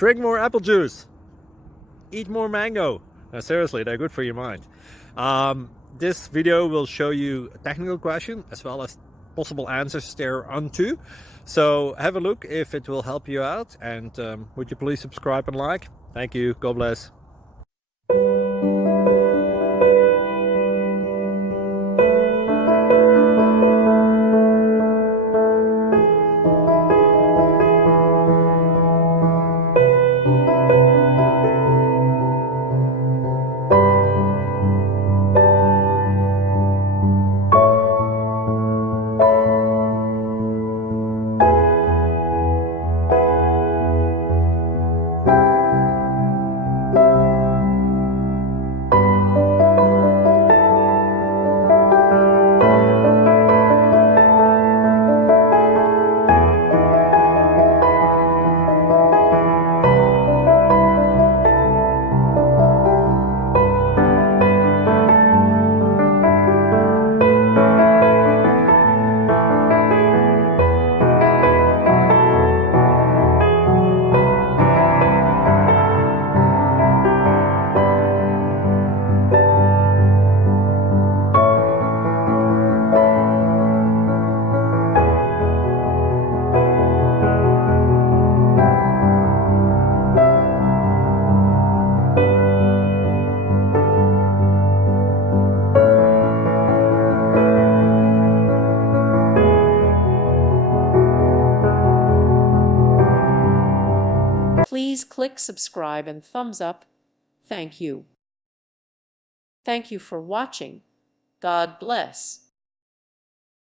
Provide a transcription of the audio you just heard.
Drink more apple juice. Eat more mango. Now, seriously, they're good for your mind. This video will show you a technical question as well as possible answers thereunto. So have a look if it will help you out, and would you please subscribe and like? Thank you. God bless. Please click subscribe and thumbs up. Thank you. Thank you for watching. God bless.